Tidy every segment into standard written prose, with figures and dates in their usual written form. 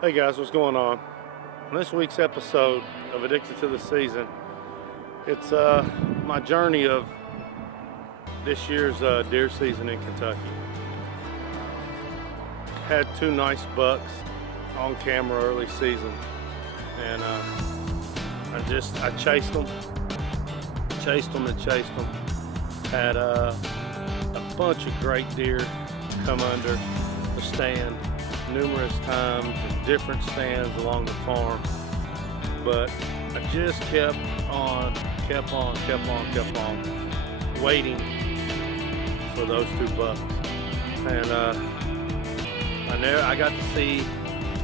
Hey guys, what's going on? On this week's episode of Addicted to the Season, it's my journey of this year's deer season in Kentucky. Had two nice bucks on camera early season, and I chased them. Had a bunch of great deer come under the stand numerous times in different stands along the farm, but I just kept on waiting for those two bucks, and I got to see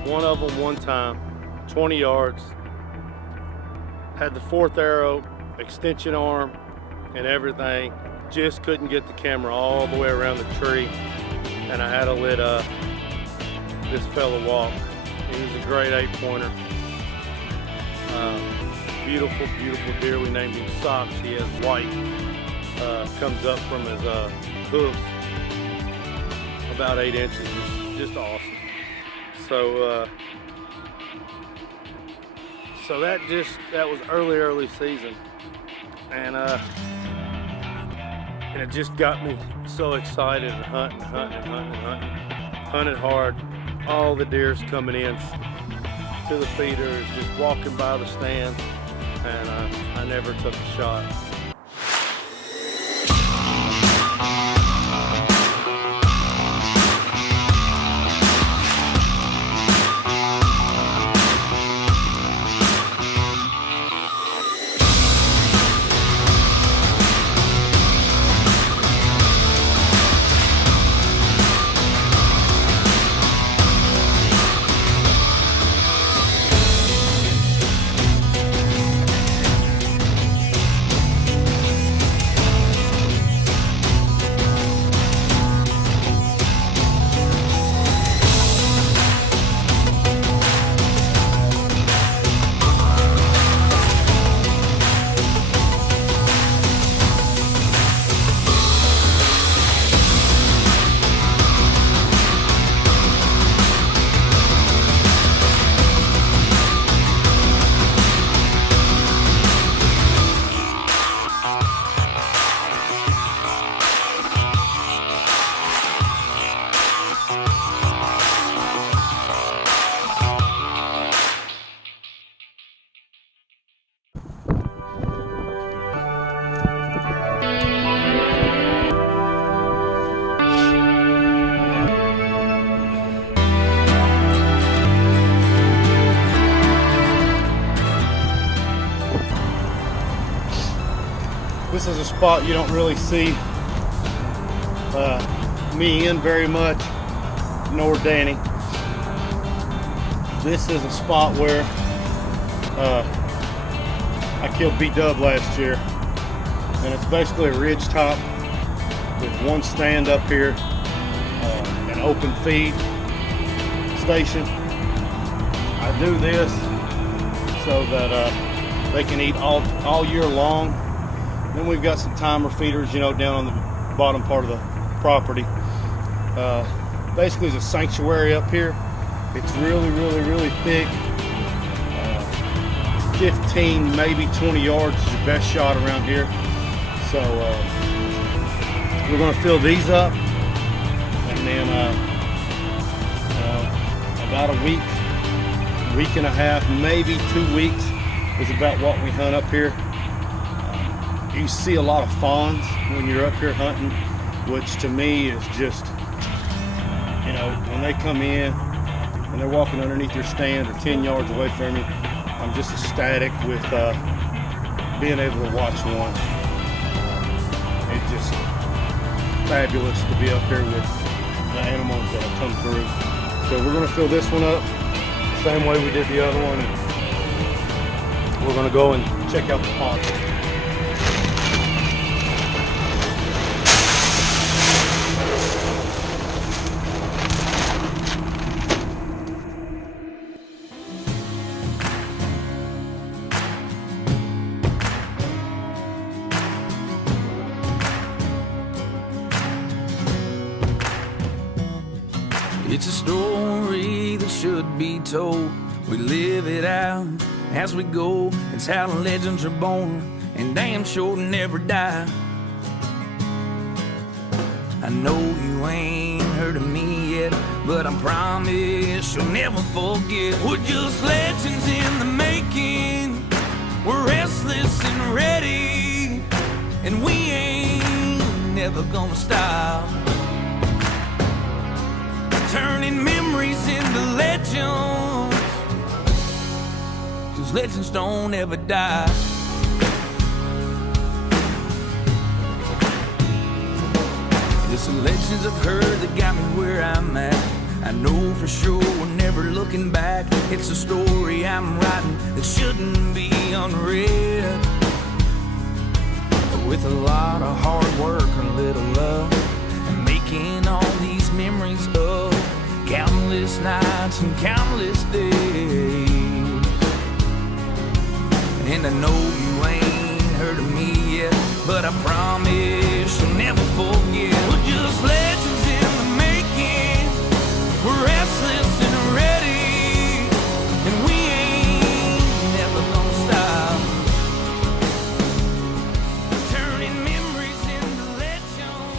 one of them one time, 20 yards, had the fourth arrow, extension arm and everything, just couldn't get the camera all the way around the tree, and I had to let this fella walk. He was a great 8-pointer. Beautiful deer. We named him Socks. He has white, comes up from his hooves about 8 inches. Just awesome. So that was early season, and it just got me so excited and hunting. Hunted hard. All the deer's coming in to the feeders, just walking by the stand, and I never took a shot. This is a spot you don't really see me in very much, nor Danny. This is a spot where I killed B-Dub last year, and it's basically a ridge top with one stand up here, an open feed station. I do this so that they can eat all year long. Then we've got some timer feeders, down on the bottom part of the property. Basically, it's a sanctuary up here. It's really thick. 15, maybe 20 yards is your best shot around here. So we're going to fill these up, and then about a week and a half, maybe 2 weeks is about what we hunt up here. You see a lot of fawns when you're up here hunting, which to me is just, when they come in and they're walking underneath your stand or 10 yards away from you, I'm just ecstatic with being able to watch one. It's just fabulous to be up here with the animals that have come through. So we're going to fill this one up the same way we did the other one. And we're going to go and check out the pond. It's a story that should be told. We live it out as we go. It's how legends are born and damn sure never die. I know you ain't heard of me yet, but I promise you'll never forget. We're just legends in the making. We're restless and ready, and we ain't never gonna stop. Turning memories into legends, 'cause legends don't ever die. It's the legends I've heard that got me where I'm at. I know for sure we're never looking back. It's a story I'm writing that shouldn't be unread. But with a lot of hard work and a little love, and making all these memories of countless nights and countless days. And I know you ain't heard of me yet, but I promise you'll never forget. We're just legends in the making. We're restless and ready, and we ain't never gonna stop. Turning memories into legends.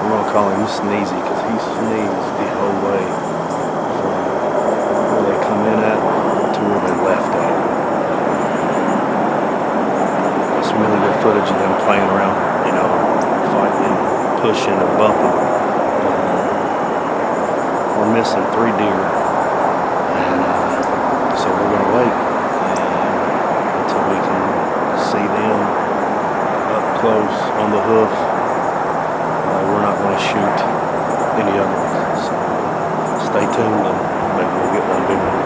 We're gonna call him Sneezy because he sneezed the whole way from where they come in at to where they left at. Some really good footage of them playing around, you know, fighting, pushing, and bumping. We're missing 3 deer, and so we're gonna wait until we can see them up close on the hoof. We're not going to shoot any other ones, so stay tuned and maybe we'll get one big one.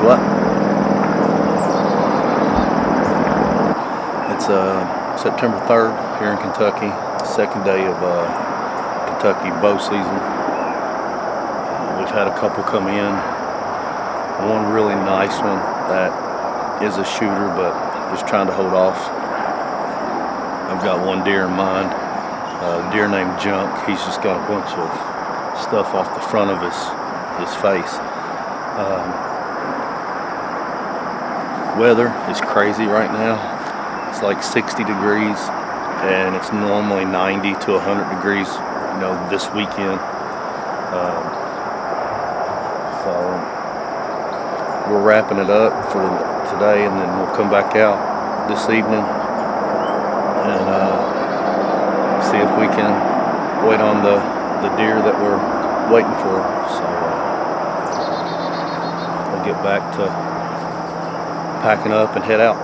What? It's September 3rd here in Kentucky, second day of Kentucky bow season. We've had a couple come in. One really nice one that is a shooter but is trying to hold off. I've got one deer in mind, a deer named Junk. He's just got a bunch of stuff off the front of his face. Weather is crazy right now. It's like 60 degrees and it's normally 90 to 100 degrees, you know, this weekend. So we're wrapping it up for today and then we'll come back out this evening and see if we can wait on the deer that we're waiting for. So we'll get back to packing up and head out.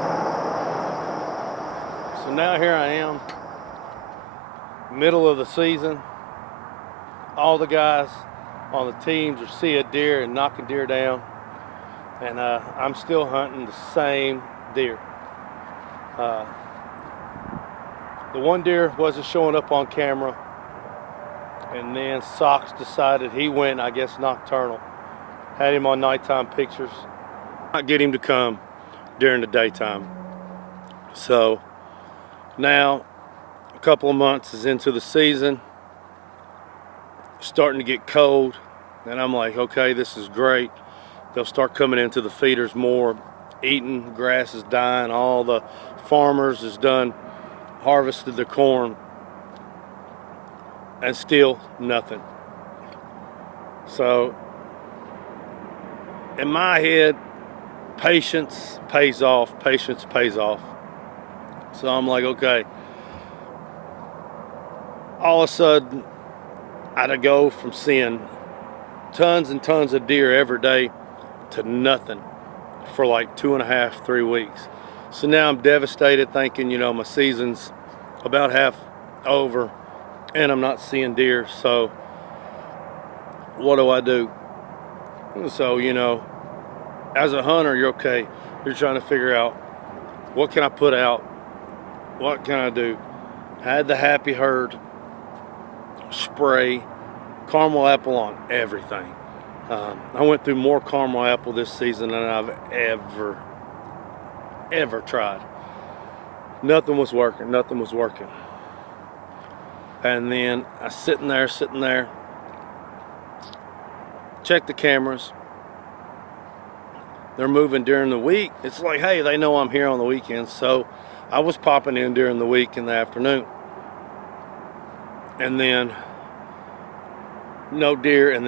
So now here I am, middle of the season. All the guys on the teams are seeing deer and knocking deer down, and I'm still hunting the same deer. The one deer wasn't showing up on camera, and then Socks decided he went, I guess, nocturnal. Had him on nighttime pictures. Not get him to come during the daytime. So now a couple of months is into the season, starting to get cold, and I'm like, okay, this is great. They'll start coming into the feeders more, eating, grass is dying, all the farmers has done harvested the corn, and still nothing. So in my head, patience pays off. Patience pays off. So I'm like, okay. All of a sudden, I'd go from seeing tons and tons of deer every day to nothing for like 2.5, 3 weeks. So now I'm devastated, thinking, you know, my season's about half over, and I'm not seeing deer. So what do? So, you know, as a hunter, you're okay. You're trying to figure out, what can I put out? What can I do? I had the Happy Herd spray caramel apple on everything. I went through more caramel apple this season than I've ever tried. Nothing was working. And then I sitting there, check the cameras. They're moving during the week. It's like, hey, they know I'm here on the weekends, so I was popping in during the week in the afternoon. And then no deer, and